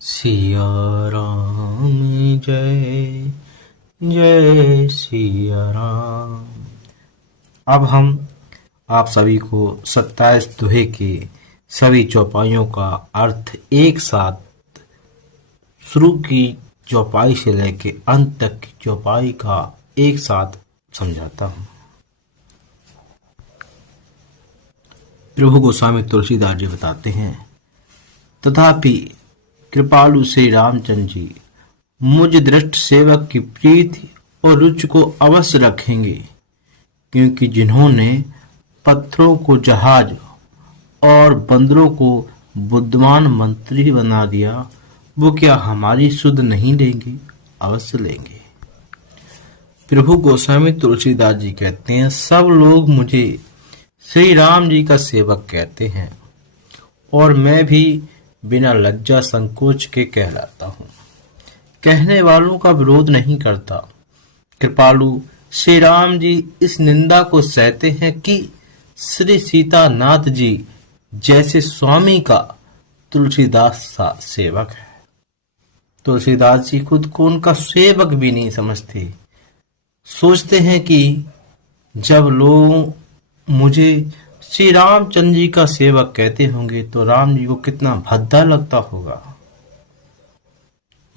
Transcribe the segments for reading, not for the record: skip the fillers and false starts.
सिया राम जय जय सिया राम। अब हम आप सभी को 27 दोहे के सभी चौपाइयों का अर्थ एक साथ शुरू की चौपाई से लेके अंत तक की चौपाई का एक साथ समझाता हूँ। प्रभु गोस्वामी तुलसीदास जी बताते हैं, तथापि कृपालु श्री रामचंद्र जी मुझ दृष्ट सेवक की प्रीति और रुचि को अवश्य रखेंगे, क्योंकि जिन्होंने पत्थरों को जहाज और बंदरों को बुद्धिमान मंत्री बना दिया, वो क्या हमारी सुध नहीं लेंगे? अवश्य लेंगे। प्रभु गोस्वामी तुलसीदास जी कहते हैं, सब लोग मुझे श्री राम जी का सेवक कहते हैं और मैं भी बिना लज्जा संकोच के कहलाता हूँ। कहने वालों का विरोध नहीं करता। कृपालु श्री राम जी इस निंदा को सहते हैं कि श्री सीतानाथ जी जैसे स्वामी का तुलसीदास सा सेवक है। तुलसीदास जी खुद को उनका सेवक भी नहीं समझते। सोचते हैं कि जब लोग मुझे श्री रामचंद्र जी का सेवक कहते होंगे तो राम जी को कितना भद्दा लगता होगा।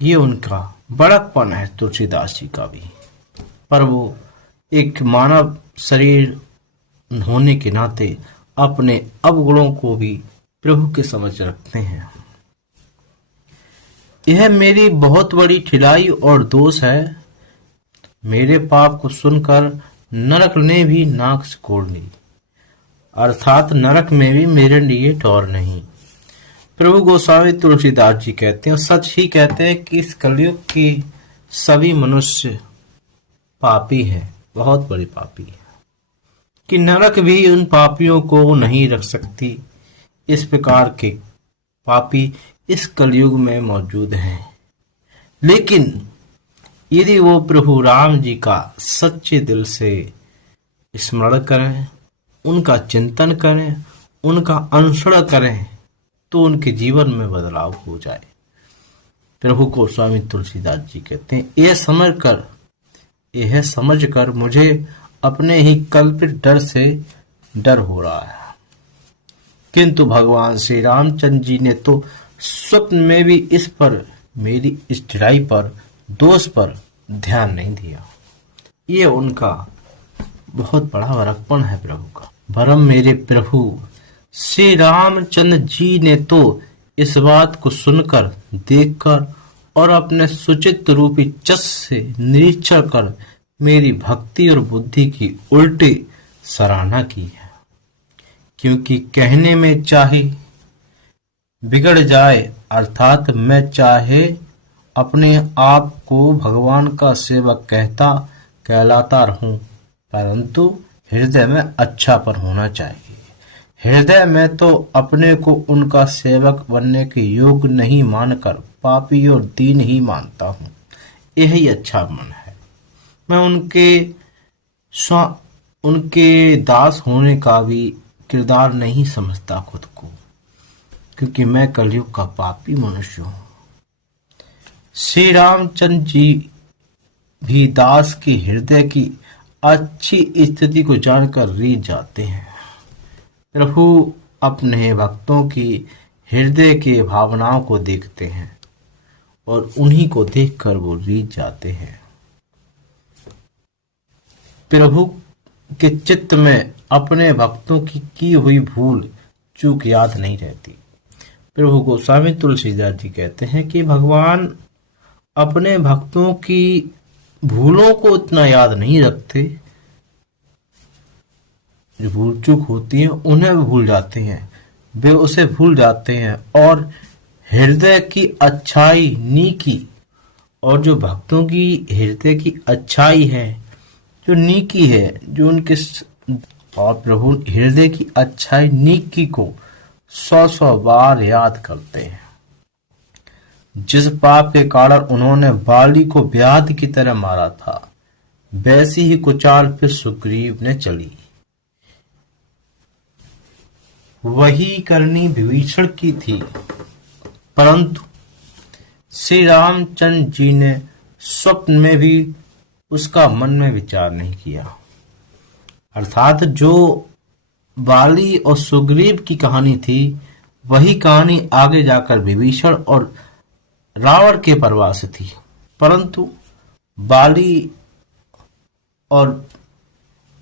ये उनका बड़कपन है तुलसीदास जी का भी, पर वो एक मानव शरीर होने के नाते अपने अवगुणों को भी प्रभु के समझ रखते हैं। यह मेरी बहुत बड़ी ठिलाई और दोष है। मेरे पाप को सुनकर नरक ने भी नाक सिकोड़ ली, अर्थात नरक में भी मेरे लिए ठौर नहीं। प्रभु गोस्वामी तुलसीदास जी कहते हैं, सच ही कहते हैं कि इस कलयुग के सभी मनुष्य पापी हैं, बहुत बड़े पापी हैं, कि नरक भी उन पापियों को नहीं रख सकती। इस प्रकार के पापी इस कलयुग में मौजूद हैं। लेकिन यदि वो प्रभु राम जी का सच्चे दिल से स्मरण करें, उनका चिंतन करें, उनका अनुसरण करें, तो उनके जीवन में बदलाव हो जाए। प्रभु गोस्वामी तुलसीदास जी कहते हैं, यह समझकर मुझे अपने ही कल्पित डर से डर हो रहा है। किंतु भगवान श्री रामचंद्र जी ने तो स्वप्न में भी इस पर, मेरी इस ठिलाई पर, दोष पर ध्यान नहीं दिया। ये उनका बहुत बड़ा बड़कपन है प्रभु का। वरम मेरे प्रभु श्री रामचंद्र जी ने तो इस बात को सुनकर, देखकर और अपने सुचित रूपी चस से निरीक्षण कर मेरी भक्ति और बुद्धि की उल्टी सराहना की है। क्योंकि कहने में चाहे बिगड़ जाए, अर्थात मैं चाहे अपने आप को भगवान का सेवक कहलाता रहूं, परंतु हृदय में अच्छापन होना चाहिए। हृदय में तो अपने को उनका सेवक बनने के योग्य नहीं मानकर पापी और दीन ही मानता हूँ। यही अच्छा मन है। मैं उनके दास होने का भी किरदार नहीं समझता खुद को, क्योंकि मैं कलयुग का पापी मनुष्य हूँ। श्री रामचंद्र जी भी दास की हृदय की अच्छी स्थिति को जानकर रीझ जाते हैं। प्रभु अपने भक्तों की हृदय के भावनाओं को देखते हैं और उन्हीं को देखकर वो रीझ जाते हैं। प्रभु के चित्त में अपने भक्तों की हुई भूल चूक याद नहीं रहती। प्रभु गोस्वामी तुलसीदास जी कहते हैं कि भगवान अपने भक्तों की भूलों को इतना याद नहीं रखते। जो भूल चूक होती है उन्हें भी भूल जाते हैं, वे उसे भूल जाते हैं। और हृदय की अच्छाई, नीकी, और जो भक्तों की हृदय की अच्छाई है, जो नीकी है, जो उनके, और प्रभु हृदय की अच्छाई नीकी को 100 बार याद करते हैं। जिस पाप के कारण उन्होंने बाली को व्याध की तरह मारा था, वैसी ही कुचाल फिर सुग्रीव ने चली। वही करनी विभीषण की थी, परंतु श्री रामचंद्र जी ने स्वप्न में भी उसका मन में विचार नहीं किया। अर्थात जो बाली और सुग्रीव की कहानी थी, वही कहानी आगे जाकर विभीषण और रावण के प्रवास थी। परंतु बाली और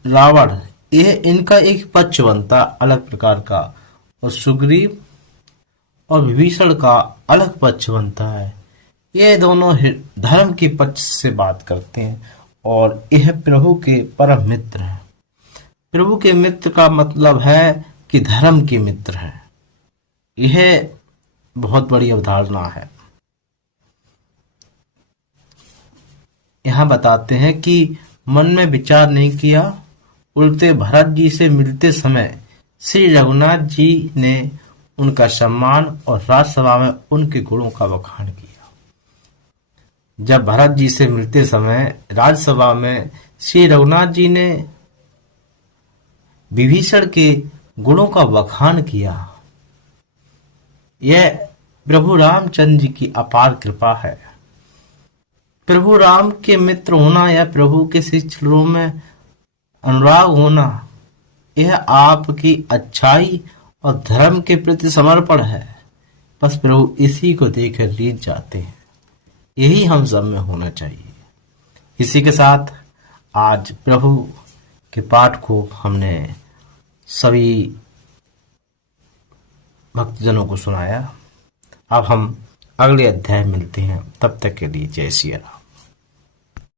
रावण, यह इनका एक पक्ष बनता अलग प्रकार का, और सुग्रीव और विभीषण का अलग पक्ष बनता है। ये दोनों धर्म के पक्ष से बात करते हैं और यह प्रभु के परम मित्र हैं। प्रभु के मित्र का मतलब है कि धर्म के मित्र है। यह बहुत बड़ी अवधारणा है। यहाँ बताते हैं कि मन में विचार नहीं किया, उल्टे भरत जी से मिलते समय श्री रघुनाथ जी ने उनका सम्मान और राजसभा में उनके गुणों का बखान किया। जब भरत जी से मिलते समय राजसभा में श्री रघुनाथ जी ने विभीषण के गुणों का बखान किया, यह प्रभु रामचंद्र जी की अपार कृपा है। प्रभु राम के मित्र होना या प्रभु के शिष्यों में अनुराग होना, यह आपकी अच्छाई और धर्म के प्रति समर्पण है। बस प्रभु इसी को देखकर रीझ जाते हैं। यही हम सब में होना चाहिए। इसी के साथ आज प्रभु के पाठ को हमने सभी भक्तजनों को सुनाया। अब हम अगले अध्याय मिलते हैं। तब तक के लिए जय सिया राम।